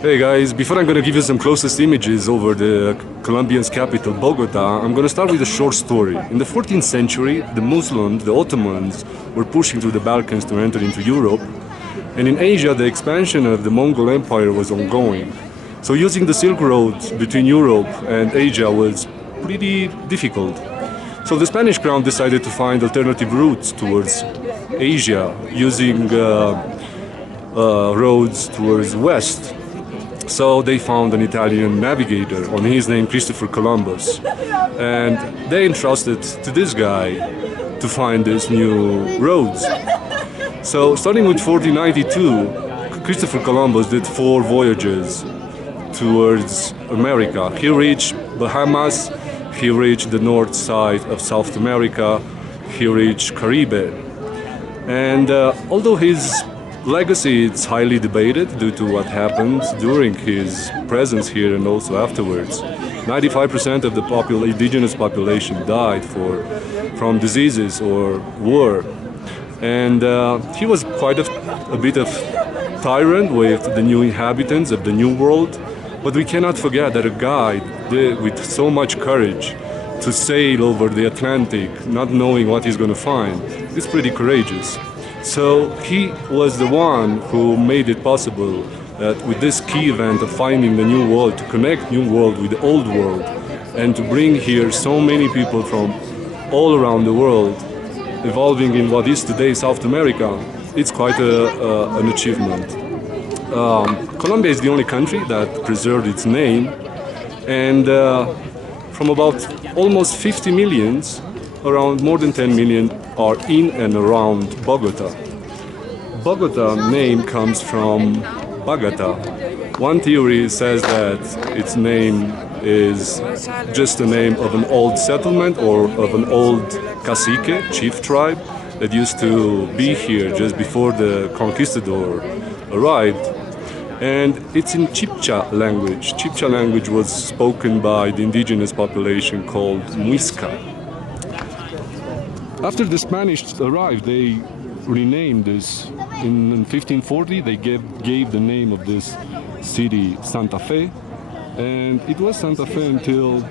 Hey guys, before I'm gonna give you some closest images over the Colombian's capital, Bogota, I'm gonna start with a short story. In the 14th century, the Muslims, the Ottomans, were pushing through the Balkans to enter into Europe, and in Asia, the expansion of the Mongol Empire was ongoing. So using the Silk Road between Europe and Asia was pretty difficult. So the Spanish crown decided to find alternative routes towards Asia using roads towards west. So they found an Italian navigator, on his name Christopher Columbus, and they entrusted to this guy to find these new roads. So starting with 1492, Christopher Columbus did 4 voyages towards America. He reached Bahamas, he reached the north side of South America, he reached Caribbean. And although his legacy is highly debated due to what happened during his presence here and also afterwards. 95% of the indigenous population died from diseases or war. And he was quite a bit of tyrant with the new inhabitants of the New World. But we cannot forget that a guy with so much courage to sail over the Atlantic, not knowing what he's going to find, is pretty courageous. So he was the one who made it possible that with this key event of finding the New World, to connect New World with the Old World, and to bring here so many people from all around the world, evolving in what is today South America, it's quite an achievement. Colombia is the only country that preserved its name, and from about almost 50 millions, around more than 10 million are in and around Bogota. Bogota name comes from Bogota. One theory says that its name is just the name of an old settlement or of an old cacique, chief tribe, that used to be here just before the conquistador arrived. And it's in Chibcha language. Chibcha language was spoken by the indigenous population called Muisca. After the Spanish arrived, they renamed this. In 1540, they gave the name of this city Santa Fe, and it was Santa Fe until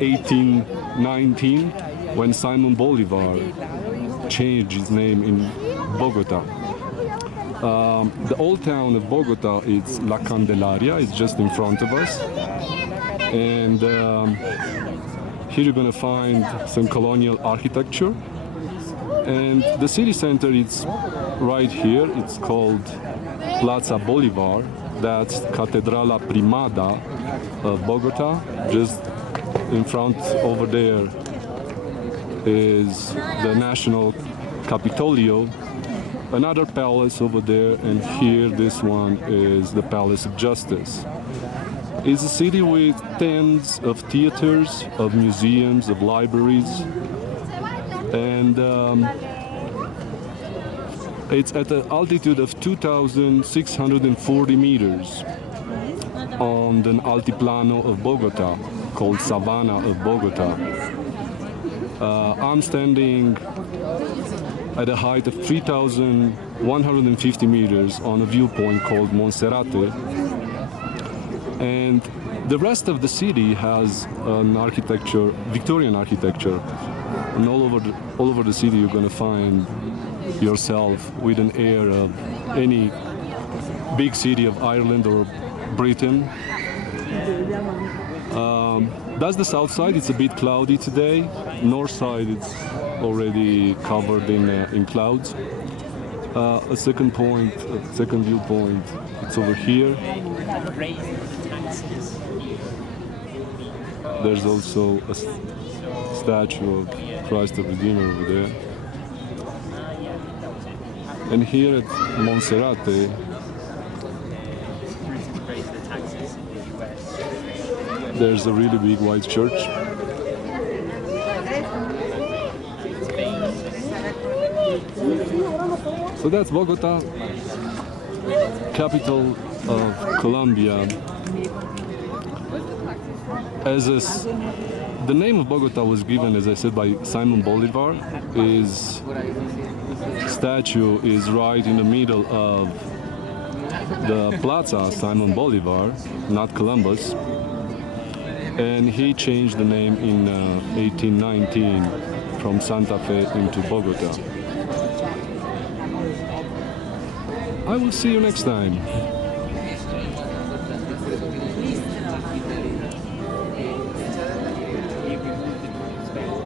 1819, when Simon Bolivar changed his name in Bogota. The old town of Bogota is La Candelaria. It's just in front of us, and here you're going to find some colonial architecture. And the city center is right here. It's called Plaza Bolivar. That's Catedrala Primada of Bogota. Just in front over there is the National Capitolio. Another palace over there, and here this one is the Palace of Justice. It's a city with tens of theaters, of museums, of libraries. And it's at an altitude of 2,640 meters on the altiplano of Bogota, called Savannah of Bogota. I'm standing at a height of 3,150 meters on a viewpoint called Monserrate. And the rest of the city has an architecture, Victorian architecture. And all over the city you're going to find yourself with an air of any big city of Ireland or Britain. That's the south side. It's a bit cloudy today. North side, it's already covered in clouds. A second viewpoint, it's over here. There's also a statue of Christ the Redeemer over there. And here at Monserrate, there's a really big white church. So that's Bogota, capital of Colombia. The name of Bogota was given, as I said, by Simon Bolivar. His statue is right in the middle of the Plaza Simon Bolivar, not Columbus, and he changed the name in 1819 from Santa Fe into Bogota. I will see you next time.